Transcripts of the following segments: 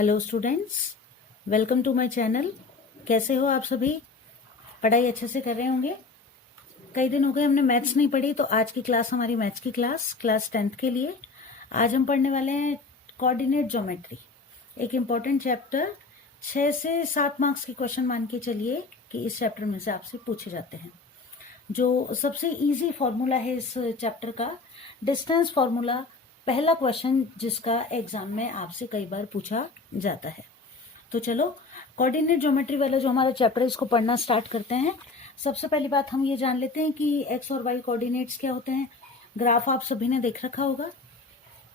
Hello students, welcome to my channel. कैसे हो आप सभी? पढ़ाई अच्छे से कर रहे होंगे। कई दिन हो गए हमने मैथ्स नहीं पढ़ी, तो आज की क्लास हमारी मैथ्स की क्लास 10th के लिए। आज हम पढ़ने वाले हैं कोऑर्डिनेट ज्योमेट्री, एक इम्पॉर्टेंट चैप्टर। 6 से 7 मार्क्स के क्वेश्चन मान के चलिए कि इस चैप्टर में से आपसे पूछे जाते हैं। जो सबसे इजी फॉर्मूला है इस चैप्टर का, डिस्टेंस फॉर्मूला, पहला क्वेश्चन जिसका एग्जाम में आपसे कई बार पूछा जाता है। तो चलो कोऑर्डिनेट ज्योमेट्री वाला जो हमारा चैप्टर है इसको पढ़ना स्टार्ट करते हैं। सबसे पहली बात हम ये जान लेते हैं कि एक्स और वाई कोऑर्डिनेट्स क्या होते हैं। ग्राफ आप सभी ने देख रखा होगा,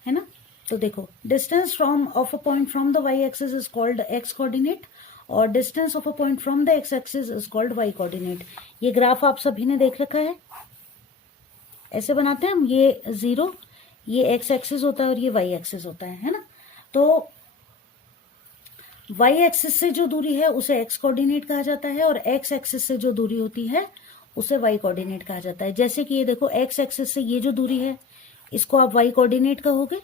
है ना? तो देखो, distance from of a point from the Y axis is called X coordinate और distance of a point from the X axis is called Y coordinate. ये ग्राफ आप सभी ने देख रखा है। ऐसे बनाते हैं हम, ये 0, ये एक्स एक्सिस होता है और ये वाई एक्सिस होता है ना? तो वाई एक्सिस से जो दूरी है उसे एक्स कोऑर्डिनेट कहा जाता है और एक्स एक्सिस से जो दूरी होती है उसे वाई कोऑर्डिनेट कहा जाता है। जैसे कि ये देखो, एक्स एक्सिस से ये जो दूरी है इसको आप वाई कोऑर्डिनेट कहोगे,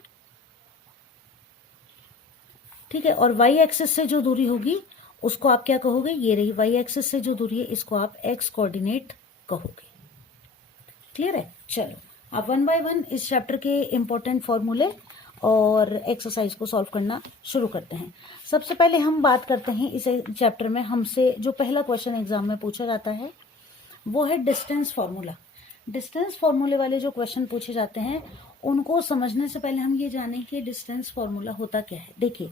ठीक है। और वाई एक्सिस से जो दूरी होगी उसको आप क्या कहोगे? ये रही वाई एक्सिस से जो दूरी है, इसको आप एक्स कोऑर्डिनेट कहोगे। क्लियर है? चलो, आप 1 बाय 1 इस चैप्टर के इंपॉर्टेंट फॉर्मूले और एक्सरसाइज को सॉल्व करना शुरू करते हैं। सबसे पहले हम बात करते हैं इस चैप्टर में हमसे जो पहला क्वेश्चन एग्जाम में पूछा जाता है वो है डिस्टेंस फॉर्मूला। डिस्टेंस फॉर्मूले वाले जो क्वेश्चन पूछे जाते हैं उनको समझने से पहले हम ये जानें कि डिस्टेंस फॉर्मूला होता क्या है। देखिए,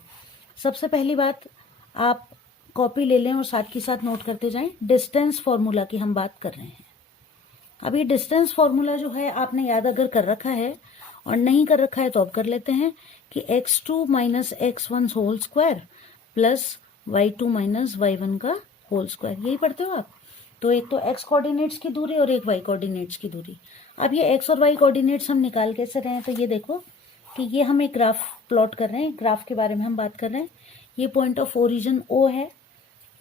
सबसे पहली बात, आप कॉपी ले लें और साथ के साथ नोट करते जाएं। डिस्टेंस फॉर्मूला की हम बात कर रहे हैं। अब ये डिस्टेंस फॉर्मूला जो है आपने याद अगर कर रखा है और नहीं कर रखा है तो अब कर लेते हैं कि x2 minus x1 whole square plus y2 minus y1 का होल स्क्वायर, यही पढ़ते हो आप। तो एक तो x कोऑर्डिनेट्स की दूरी और एक y कोऑर्डिनेट्स की दूरी। अब ये x और y कोऑर्डिनेट्स हम निकाल कैसे रहे हैं? तो ये देखो कि ये हम एक ग्राफ प्लॉट कर रहे हैं, ग्राफ के बारे में हम बात कर रहे हैं। ये पॉइंट ऑफ ओरिजिन O है,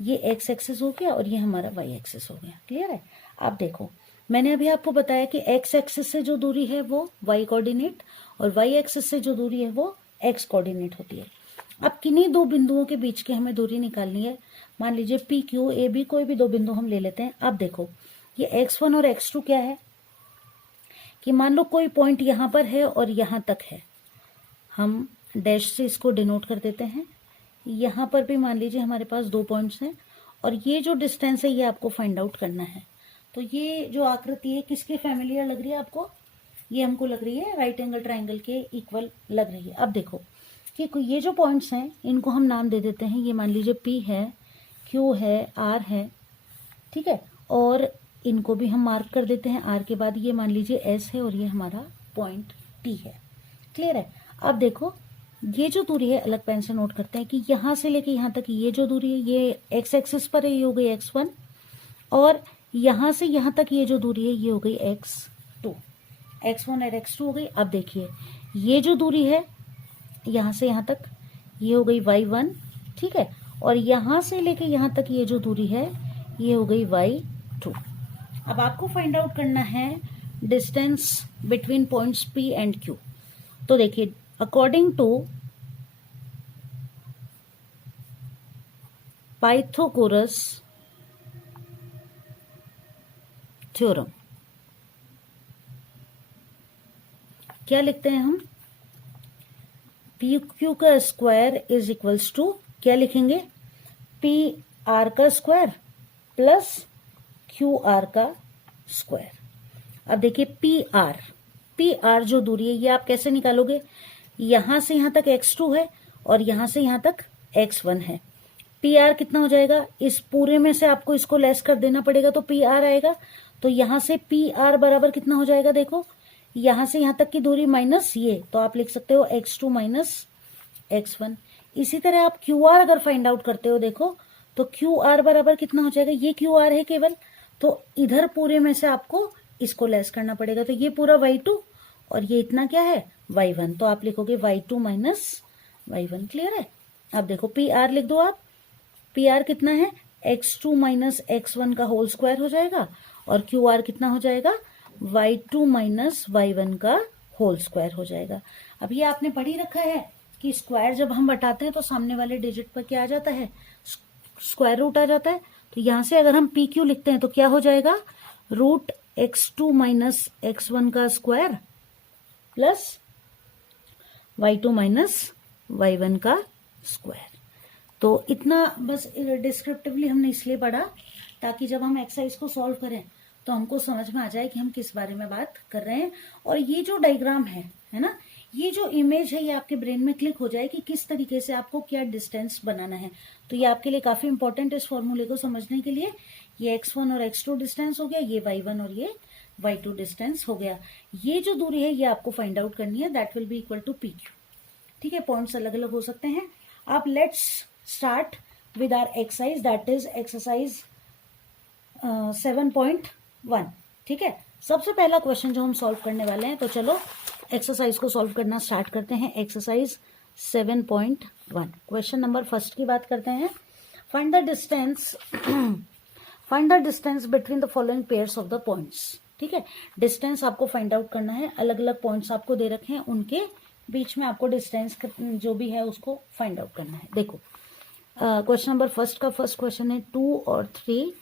ये x एक्सिस हो गया और ये हमारा y एक्सिस हो गया। क्लियर है? अब देखो, मैंने अभी आपको बताया कि x एक्सिस से जो दूरी है वो y कोऑर्डिनेट और y एक्सिस से जो दूरी है वो x कोऑर्डिनेट होती है। अब किन्हीं दो बिंदुओं के बीच की हमें दूरी निकालनी है। मान लीजिए P Q A B, कोई भी दो बिंदु हम ले लेते हैं। अब देखो, ये x1 और x2 क्या है कि मान लो कोई पॉइंट यहां पर है और यहां तक है, हम डैश से इसको डिनोट कर देते हैं। यहां पर भी मान लीजिए हमारे पास दो पॉइंट्स हैं और ये जो डिस्टेंस है ये आपको फाइंड आउट करना है। तो ये जो आकृति है किसकी फैमिलियर लग रही है आपको? ये हमको लग रही है राइट एंगल ट्राइंगल के इक्वल लग रही है। अब देखो कि ये जो पॉइंट्स हैं इनको हम नाम दे देते हैं। ये मान लीजिए P है, Q है, R है, ठीक है। और इनको भी हम मार्क कर देते हैं R के बाद। ये मान लीजिए S है और ये हमारा पॉइंट T है। क्लियर है? अब देखो, ये जो दूरी है अलग पेन से नोट करते हैं कि यहां से लेके यहां तक ये जो दूरी है ये x एक्सिस पर है, ये हो गई x1, और यहां से यहां तक ये जो दूरी है ये हो गई x2, x1 और x2 हो गई। अब देखिए, ये जो दूरी है यहां से यहां तक ये हो गई y1, ठीक है। और यहां से लेके यहां तक ये जो दूरी है ये हो गई y2। अब आपको फाइंड आउट करना है distance between points P and Q। तो देखिए, अकॉर्डिंग टू पाइथागोरस थ्योरम, क्या लिखते हैं हम? पी क्यू का स्क्वायर इज इक्वल्स टू, क्या लिखेंगे? पी आर का स्क्वायर प्लस क्यू आर का स्क्वायर। अब देखिए, पी आर जो दूरी है ये आप कैसे निकालोगे? यहां से यहां तक x2 है और यहां से यहां तक x1 है। पी आर कितना हो जाएगा? इस पूरे में से आपको इसको लेस कर देना पड़ेगा तो पी आर आएगा। तो यहां से पी आर बराबर कितना हो जाएगा? देखो, यहां से यहां तक की दूरी माइनस ये, तो आप लिख सकते हो x2 माइनस x1। इसी तरह आप क्यू आर अगर फाइंड आउट करते हो, देखो तो क्यू आर बराबर कितना हो जाएगा? ये क्यू आर है केवल, तो इधर पूरे में से आपको इसको लेस करना पड़ेगा। तो ये पूरा y2 और ये इतना क्या है? y1। तो आप लिखोगे y2 माइनस y1। क्लियर है? अब देखो, पी आर लिख दो आप। पी आर कितना है? x2 माइनस x1 का होल स्क्वायर हो जाएगा और क्यू आर कितना हो जाएगा? y2 माइनस y1 का होल स्क्वायर हो जाएगा। अब ये आपने पढ़ ही रखा है कि स्क्वायर जब हम बटाते हैं तो सामने वाले डिजिट पर क्या आ जाता है, स्क्वायर रूट आ जाता है। तो यहां से अगर हम पी क्यू लिखते हैं तो क्या हो जाएगा, रूट x2 माइनस x1 का square plus y2 minus y1 का स्क्वायर। तो इतना बस डिस्क्रिप्टिवली हमने इसलिए पढ़ा ताकि जब हम एक्सरसाइज को सॉल्व करें तो हमको समझ में आ जाए कि हम किस बारे में बात कर रहे हैं। और ये जो डायग्राम है ना, ये जो इमेज है ये आपके ब्रेन में क्लिक हो जाए कि किस तरीके से आपको क्या डिस्टेंस बनाना है। तो ये आपके लिए काफी इंपॉर्टेंट है इस फॉर्मूले को समझने के लिए। ये x1 और x2 डिस्टेंस हो गया, ये y1 और ये y2 डिस्टेंस हो गया। ये जो दूरी है ये आपको फाइंड आउट करनी है, that will be equal to P Q. ठीक है, पॉइंट्स अलग अलग हो सकते हैं। अब let's start with our exercise, that is exercise 7.1। ठीक है, सबसे पहला क्वेश्चन जो हम सॉल्व करने वाले हैं, तो चलो एक्सरसाइज को सॉल्व करना स्टार्ट करते हैं। एक्सरसाइज 7.1 क्वेश्चन नंबर फर्स्ट की बात करते हैं। Find the distance between the following pairs of the points. ठीक है, डिस्टेंस आपको फाइंड आउट करना है, अलग अलग पॉइंट्स आपको दे रखे हैं, उनके बीच में आपको डिस्टेंस जो भी है उसको फाइंड आउट करना है। देखो क्वेश्चन नंबर फर्स्ट का फर्स्ट क्वेश्चन है 2 और 3,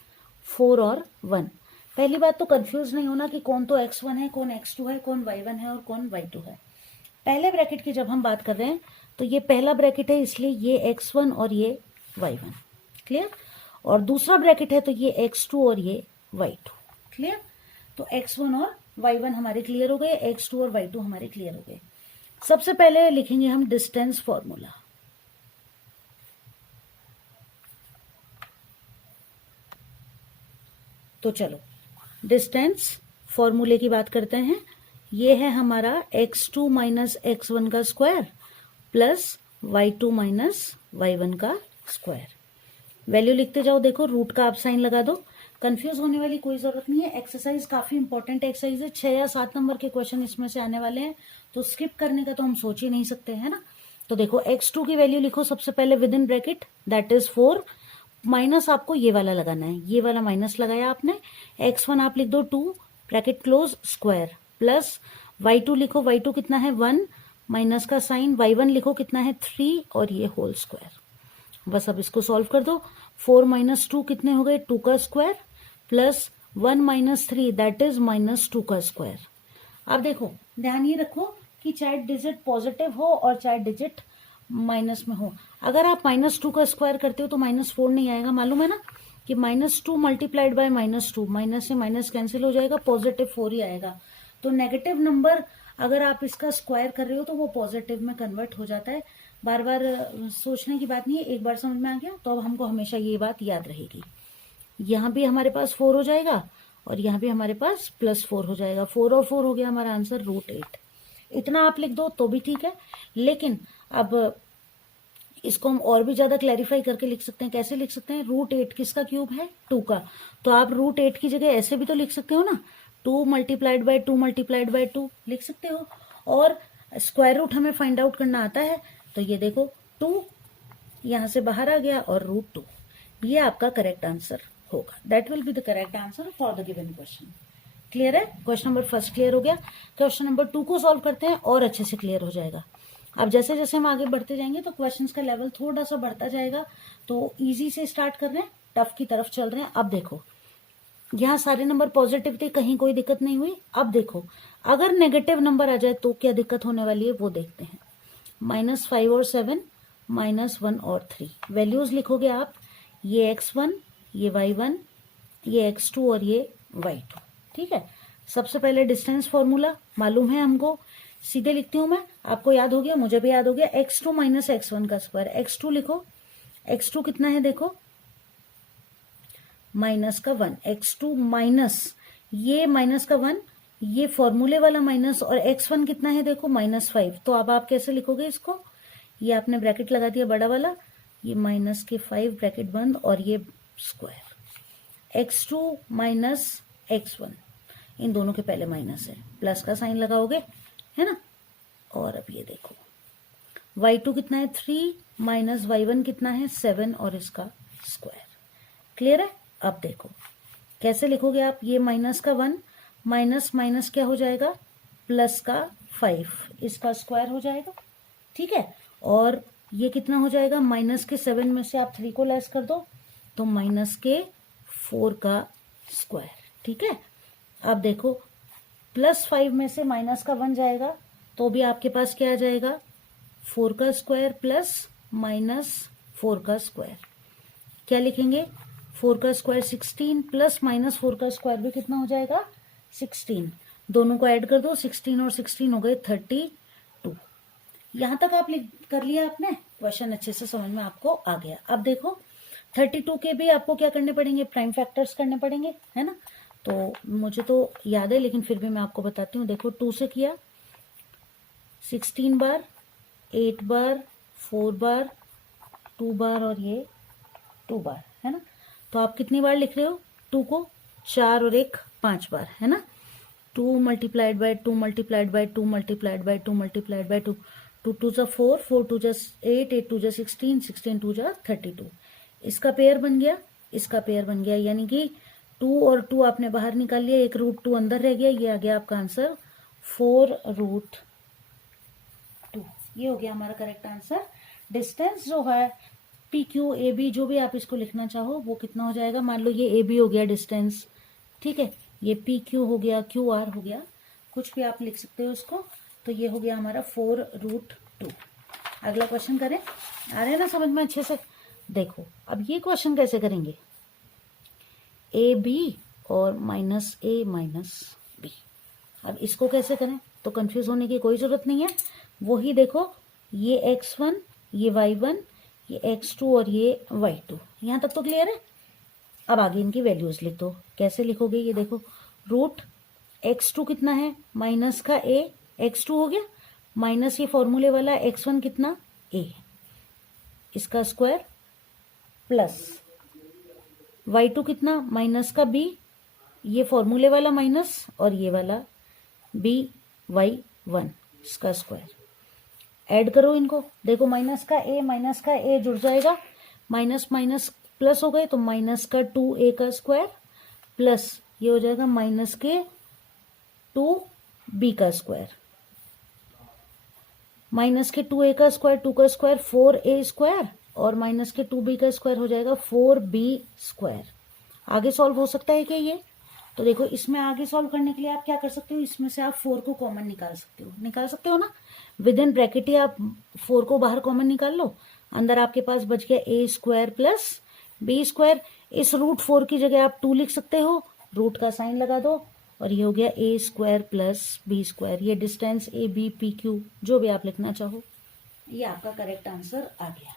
4 और 1। पहली बात तो कंफ्यूज नहीं होना कि कौन तो x1 है, कौन x2 है, कौन y1 है और कौन y2 है। पहले ब्रैकेट की जब हम बात कर रहे हैं तो ये पहला ब्रैकेट है, इसलिए ये x1 और ये y1। क्लियर। और दूसरा ब्रैकेट है तो ये x2 और ये y2। क्लियर। तो x1 और y1 हमारे क्लियर हो गए, x2 और y2 हमारे क्लियर हो गए। सबसे पहले लिखेंगे हम डिस्टेंस फॉर्मूला। तो चलो डिस्टेंस फॉर्मूले की बात करते हैं। ये है हमारा x2 माइनस x1 का square plus y2 minus y1 का स्क्वायर। वैल्यू लिखते जाओ, देखो रूट का आप साइन लगा दो, कंफ्यूज होने वाली कोई जरूरत नहीं है। एक्सरसाइज काफी इंपॉर्टेंट एक्सरसाइज है, 6 या 7 नंबर के क्वेश्चन इसमें से आने वाले हैं, तो स्किप करने का तो हम सोच ही नहीं सकते, है ना। तो देखो x2 की वैल्यू लिखो सबसे पहले with in bracket, that is 4, minus आपको ये वाला लगाना है, ये वाला माइनस लगाया आपने। x1 आप लिख दो 2 bracket close square plus y2 लिखो, y2 कितना है 1 माइनस का साइन, y1 लिखो कितना है 3 और ये होल स्क्वायर। बस अब इसको सॉल्व कर दो। 4 माइनस 2 कितने हो गए, 2 का square plus 1 minus 3 that is minus 2 का स्क्वायर। अब देखो ध्यान ये रखो कि चाहे डिजिट पॉजिटिव हो और चाहे डिजिट माइनस में हो, अगर आप -2 का स्क्वायर करते हो तो -4 नहीं आएगा, मालूम है ना कि -2 मल्टीप्लाइड बाय -2, माइनस से माइनस कैंसिल हो जाएगा, पॉजिटिव 4 ही आएगा। तो नेगेटिव नंबर अगर आप इसका स्क्वायर कर रहे हो तो वो पॉजिटिव में कन्वर्ट हो जाता है। बार बार सोचने की बात नहीं है, एक बार समझ में आ गया तो अब हमको हमेशा ये बात याद रहेगी। यहाँ भी हमारे पास 4 हो जाएगा और यहाँ भी हमारे पास +4 हो जाएगा। 4 और 4 हो गया हमारा आंसर √8। इतना आप लिख दो तो भी ठीक है, लेकिन अब इसको हम और भी ज्यादा क्लैरिफाई करके लिख सकते हैं। कैसे लिख सकते हैं, √8 किसका क्यूब है, 2 का, तो आप √8 की जगह ऐसे भी तो लिख सकते हो ना, 2 मल्टीप्लाइड बाय 2 मल्टीप्लाइड बाय 2 लिख सकते हो। और स्क्वायर रूट हमें फाइंड आउट करना आता है, तो ये देखो 2 यहां से बाहर आ गया और √2, ये आपका करेक्ट आंसर होगा। That will be the correct answer for the given question. Clear है, क्वेश्चन नंबर फर्स्ट क्लियर हो गया। क्वेश्चन नंबर 2 को सॉल्व करते हैं और अच्छे से क्लियर हो जाएगा। अब जैसे जैसे हम आगे बढ़ते जाएंगे तो क्वेश्चंस का लेवल थोड़ा सा बढ़ता जाएगा, तो इजी से स्टार्ट कर रहे हैं, टफ की तरफ चल रहे हैं। अब देखो यहाँ सारे नंबर पॉजिटिव थे, कहीं कोई दिक्कत नहीं हुई। अब देखो अगर नेगेटिव नंबर आ जाए तो क्या दिक्कत होने वाली है वो देखते हैं। -5 और 7, -1 और 3 वैल्यूज लिखोगे आप, ये x1, ये y1, ये x2 और ये y2। ठीक है, सबसे पहले डिस्टेंस फॉर्मूला मालूम है हमको, सीधे लिखती हूं मैं, आपको याद हो गया, मुझे भी याद हो गया। x2 माइनस x1 का स्क्वायर, x2 लिखो, x2 कितना है देखो, माइनस का 1, x2 माइनस ये माइनस का 1, ये फॉर्मूले वाला माइनस, और x1 कितना है देखो -5। तो अब आप कैसे लिखोगे इसको, ये आपने ब्रैकेट लगा दिया बड़ा वाला, ये -5 ब्रैकेट बंद और ये स्क्वायर, x2 माइनस x1, इन दोनों के पहले माइनस है, प्लस का साइन लगाओगे, है ना। और अब ये देखो y2 कितना है 3 माइनस y1 कितना है 7 और इसका स्क्वायर। क्लियर है। अब देखो कैसे लिखोगे आप, ये माइनस का 1 माइनस माइनस क्या हो जाएगा, प्लस का 5, इसका स्क्वायर हो जाएगा। ठीक है, और ये कितना हो जाएगा, माइनस के 7 में से आप 3 को लेस कर दो तो माइनस के 4 का स्क्वायर। ठीक है, अब देखो +5 में से माइनस का 1 जाएगा तो भी आपके पास क्या आ जाएगा, 4 का स्क्वायर प्लस माइनस 4 का स्क्वायर। क्या लिखेंगे, 4 का स्क्वायर 16 प्लस माइनस 4 का स्क्वायर भी कितना हो जाएगा, 16। दोनों को ऐड कर दो, 16 और 16 हो गए 32। यहां तक आप कर लिया आपने, क्वेश्चन अच्छे से समझ में आपको आ गया। अब देखो 32 के भी आपको क्या करने पड़ेंगे, प्राइम फैक्टर्स करने पड़ेंगे, है ना। तो मुझे तो याद है लेकिन फिर भी मैं आपको बताती हूँ। देखो 2 से किया 16 बार, 8 बार, 4 बार, 2 बार और ये 2 बार, है ना। तो आप कितनी बार लिख रहे हो, 2 को 4 और 1 5 बार, है ना। 2 multiplied by 2 multiplied by 2 multiplied by 2 multiplied by 2, 2 2 जा 4, 4 2 जा 8, 8 2 जा 16, 16 2 जा 32। इसका पेयर बन गया, इसका पेयर बन गया, यानी कि 2 और 2 आपने बाहर निकाल लिया, एक √2 अंदर रह गया, ये आ गया आपका आंसर 4√2। ये हो गया हमारा करेक्ट आंसर। डिस्टेंस जो है PQ AB, जो भी आप इसको लिखना चाहो वो कितना हो जाएगा, मान लो ये AB हो गया डिस्टेंस, ठीक है, ये PQ हो गया, QR हो गया, कुछ भी आप लिख सकते हो इसको। तो ये हो गया हमारा 4√2। अगला क्वेश्चन करें, आ रहे हैं ना समझ में अच्छे से। देखो अब ये क्वेश्चन कैसे करेंगे, AB और -A -B। अब इसको कैसे करें, तो कंफ्यूज होने की कोई जरूरत नहीं है। वही देखो, ये x1, ये y1, ये x2 और ये y2, यहां तक तो क्लियर है। अब आगे इनकी वैल्यूज लिख दो। कैसे लिखोगे, ये देखो √x2 कितना है, माइनस का a, x2 हो गया, माइनस ये फॉर्मूले वाला x1 कितना a, इसका स्क्वायर, प्लस y2 कितना, माइनस का b, ये फॉर्मूले वाला माइनस और ये वाला by1 इसका स्क्वायर। ऐड करो इनको, देखो माइनस का a जुड़ जाएगा, माइनस माइनस प्लस हो गए तो माइनस का 2a का स्क्वायर, प्लस ये हो जाएगा माइनस के 2b का स्क्वायर, माइनस के 2a का स्क्वायर, 2 का स्क्वायर 4a स्क्वायर, और माइनस के 2b का स्क्वायर हो जाएगा 4b स्क्वायर। आगे सॉल्व हो सकता है क्या ये, तो देखो इसमें आगे सॉल्व करने के लिए आप क्या कर सकते हो, इसमें से आप 4 को कॉमन निकाल सकते हो ना। विद इन ब्रैकेट ही आप 4 को बाहर कॉमन निकाल लो, अंदर आपके पास बच गया a square plus b square. इस √4 की जगह आप 2 लिख सकते हो, रूट का साइन लगा दो, और ये हो गया a square plus b square. ये डिस्टेंस AB PQ जो भी आप लिखना चाहो, ये आपका करेक्ट आंसर आ गया।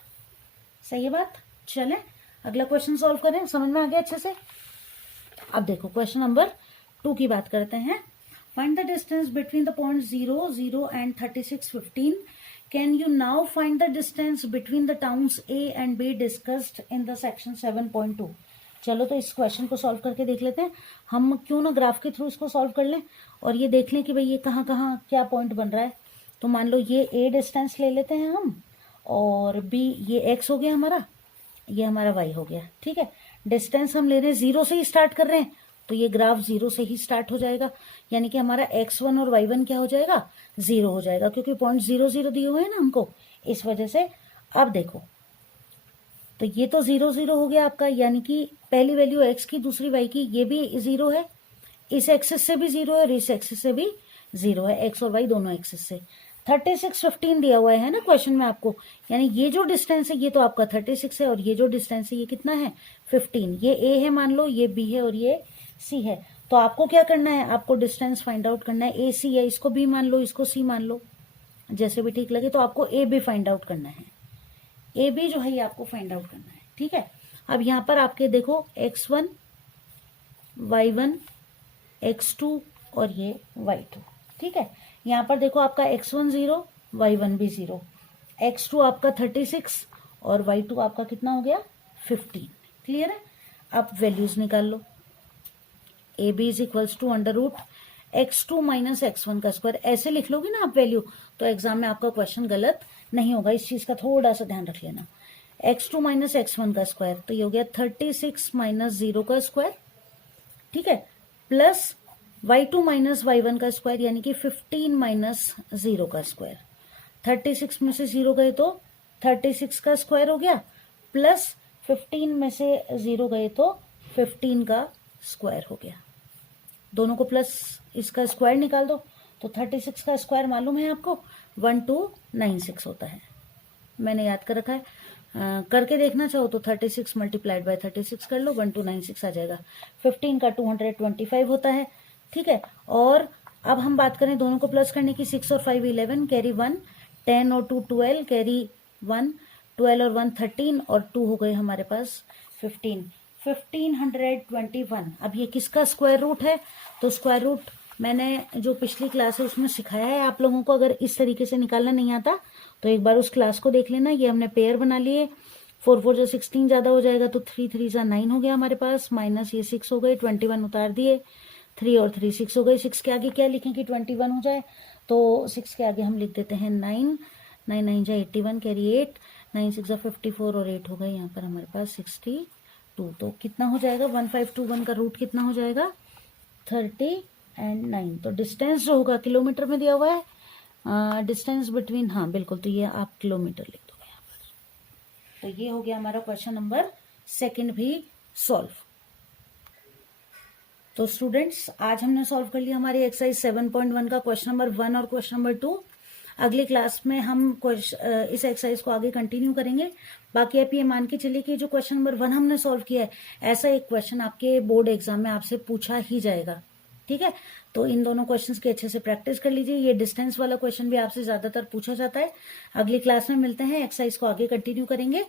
सही है बात। चले अगला क्वेश्चन सॉल्व करें, समझ में आ गया अच्छे से। अब देखो क्वेश्चन नंबर 2 की बात करते हैं। Find the distance between the point 0, 0 and 36, 15। Can you now find the distance between the towns A and B discussed in the section 7.2। चलो तो इस क्वेश्चन को सॉल्व करके देख लेते हैं। हम क्यों ना ग्राफ के थ्रू इसको सॉल्व कर लें और ये देख लें कि भाई ये कहाँ कहाँ क्या पॉइंट बन रहा है। तो मान लो ये A डिस्टेंस ले लेते हैं हम, और B ये x हो गया हमारा, ये हमारा y हो गया। ठीक है, डिस्टेंस हम ले रहे हैं 0 से ही स्टार्ट कर रहे हैं, तो ये ग्राफ 0 से ही स्टार्ट हो जाएगा, यानी कि हमारा x1 और y1 क्या हो जाएगा, 0 हो जाएगा, क्योंकि पॉइंट 0 0 दिए हुए हैं ना हमको, इस वजह से। अब देखो तो ये तो 0 0 हो गया आपका, यानी कि पहली वैल्यू x की, दूसरी y की, ये भी 0 है, इस एक्सिस से भी 0 है और इस एक्सिस से भी 0 है, x और y दोनों एक्सिस से। 36, 15 दिया हुआ है ना क्वेश्चन में आपको, यानी ये जो डिस्टेंस है ये तो आपका 36 है, और ये जो डिस्टेंस है ये कितना है 15। ये A है मान लो, ये B है और ये C है। तो आपको क्या करना है, आपको डिस्टेंस फाइंड आउट करना है। AC है, इसको B मान लो, इसको C मान लो, जैसे भी ठीक लगे। तो आपको AB फाइंड आउट करना है, AB जो है ये आपको फाइंड आउट करना है। ठीक है, अब यहाँ पर आपके देखो x1, y1, x2 और ये y2। ठीक है, यहाँ पर देखो आपका x1 0, y1 भी 0, x2 आपका 36 और y2 आपका कितना हो गया 15। क्लियर है। अब वैल्यूज निकाल लो। AB is equals to √x2 minus x1 का स्क्वायर। ऐसे लिख लोगे ना आप वैल्यू, तो एग्जाम में आपका क्वेश्चन गलत नहीं होगा, इस चीज का थोड़ा सा ध्यान रख लेना। x2 माइनस x1 का स्क्वायर, तो ये हो गया 36 माइनस 0 का स्क्वायर। ठीक है, प्लस y2 माइनस y1 का स्क्वायर, यानी कि 15 माइनस 0 का स्क्वायर। 36 में से 0 गए तो 36 का स्क्वायर हो गया, प्लस 15 में से 0 गए तो 15 का स्क्वायर हो गया। दोनों को प्लस इसका स्क्वायर निकाल दो, तो 36 का स्क्वायर मालूम है आपको 1296 होता है, मैंने याद कर रखा है। करके देखना चाहो तो 36 मल्टीप्लाइड बाय 36 कर लो, 1296 आ जाएगा। 15 का 225 होता है, ठीक है। और अब हम बात करें दोनों को प्लस करने की, 6 और 5 11, कैरी 1, 10 और 2 12, कैरी 1, 12 और 1 13, और 2 हो गए हमारे पास 15, 1521। अब ये किसका स्क्वायर रूट है, तो स्क्वायर रूट मैंने जो पिछली क्लास है उसमें सिखाया है आप लोगों को। अगर इस तरीके से निकालना नहीं आता तो एक बार उस क्लास को देख लेना। ये हमने पेयर बना लिए, 4 4 जो 16 ज्यादा हो जाएगा तो 3 3 जा 9 हो गया हमारे पास, माइनस ये 6 हो गए, 21 उतार दिए, 3 और 3 6 हो गए। 6 के आगे क्या लिखें कि 21 हो जाए, तो 6 के आगे हम लिख देते हैं 9, 9 9 जा 81, कैरी 8, 9 6 जा 54 और 8 हो गए यहाँ पर हमारे पास 62। तो कितना हो जाएगा, 1521 का रूट कितना हो जाएगा 30 एंड 9। तो डिस्टेंस जो होगा किलोमीटर में दिया हुआ है, डिस्टेंस बिटवीन, हाँ बिल्कुल, तो ये आप किलोमीटर लिख दो यहाँ पर। तो ये हो गया हमारा क्वेश्चन नंबर सेकंड भी सॉल्व। तो स्टूडेंट्स आज हमने सॉल्व कर लिया हमारी एक्सरसाइज 7.1 का क्वेश्चन नंबर 1 और क्वेश्चन नंबर 2। अगली क्लास में हम इस एक्सरसाइज को आगे कंटिन्यू करेंगे। बाकी आप ये मान के चलिए कि जो क्वेश्चन नंबर 1 हमने सॉल्व किया है, ऐसा एक क्वेश्चन आपके बोर्ड एग्जाम में आपसे पूछा ही जाएगा, ठीक है। तो इन दोनों क्वेश्चंस की अच्छे से प्रैक्टिस कर लीजिए। ये डिस्टेंस वाला क्वेश्चन भी आपसे ज्यादातर पूछा जाता है। अगली क्लास में मिलते हैं, एक्सरसाइज को आगे कंटिन्यू करेंगे।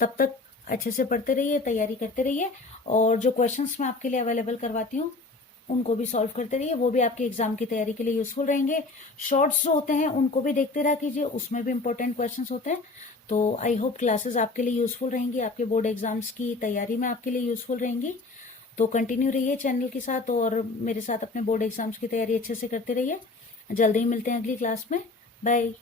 तब तक अच्छे से पढ़ते रहिए, तैयारी करते रहिए, और जो क्वेश्चंस मैं आपके लिए अवेलेबल करवाती हूँ उनको भी सॉल्व करते रहिए, वो भी आपके एग्जाम की तैयारी के लिए यूजफुल रहेंगे। शॉर्ट्स जो होते हैं उनको भी देखते रहा कीजिए, उसमें भी इंपॉर्टेंट क्वेश्चंस होते हैं। तो आई होप क्लासेस आपके लिए यूजफुल रहेंगी, आपके बोर्ड एग्जाम्स की तैयारी में आपके लिए यूजफुल रहेंगी। तो कंटिन्यू रहिए चैनल के साथ और मेरे साथ अपने बोर्ड एग्जाम्स की तैयारी अच्छे से करते रहिए। जल्दी ही मिलते हैं अगली क्लास में। बाय।